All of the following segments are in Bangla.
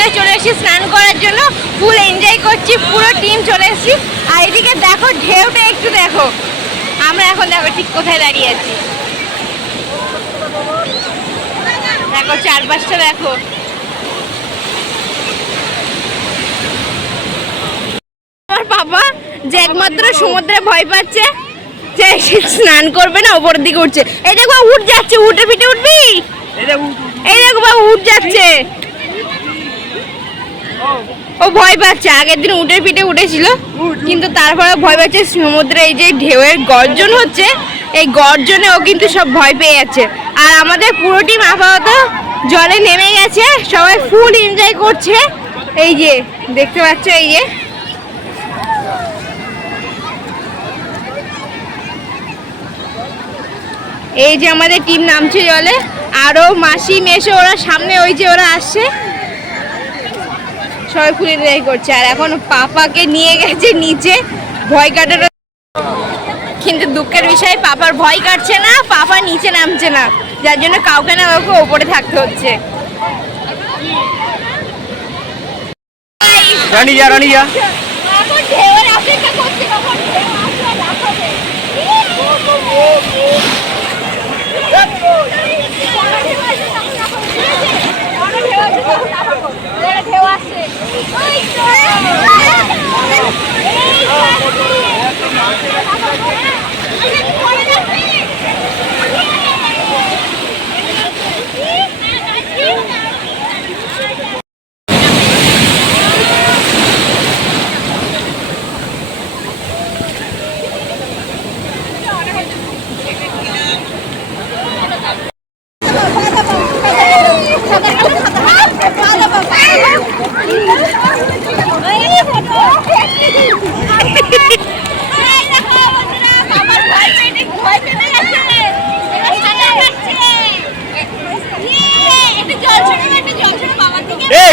সমুদ্রে চলে এসেছি স্নান করার জন্য, ফুল এনজয় করছি, পুরো টিম চলে এসেছি। আর এদিকে দেখো ঢেউটা একটু দেখো, আমরা এখন দেখো ঠিক কোথায় দাঁড়িয়ে আছি, দেখো চারপাশটা দেখো। আমার বাবা যে একমাত্র সমুদ্রে ভয় পাচ্ছে, যে স্নান করবে না, ওপরের দিকে উঠছে। এই দেখো উঠ যাচ্ছে, উঠে পিঠে উঠবি, এই দেখো বাবা উঠ যাচ্ছে, ও ভয় পাচ্ছে। আগের দিন উঠের পিঠে উঠেছিল, কিন্তু তারপরে ভয় পাচ্ছে সমুদ্রে এই যে ঢেউয়ের গর্জন হচ্ছে, এই গর্জনে ও কিন্তু সব ভয় পেয়ে যাচ্ছে। আর আমাদের পুরো টিম আপাতত জলে নেমে গেছে, সবাই ফুল এনজয় করছে। এই যে দেখতে পাচ্ছ, এই যে আমাদের টিম নামছে জলে, আরো মাসি মেশো ওরা সামনে, ওই যে ওরা আসছে, সবাই ফুল এনজয় করছে। আর এখন পাপাকে নিয়ে গেছে নিচে ভয় কাটানো, কিন্তু দুঃখের বিষয় পাপার ভয় কাটছে না, পাপা নিচে নামছে না, যার জন্য কাউকে না কাউকে ওপরে থাকতে হচ্ছে। রানী যা এখন ঢেউয়ের অপেক্ষা করছে, কখন ঢেউ আসবে দেখাবে। ঢেউ আসছে,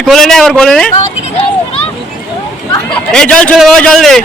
কোলে নে, আবার কোলে নে, এই জল ছোড়ো বাবা, জল দে।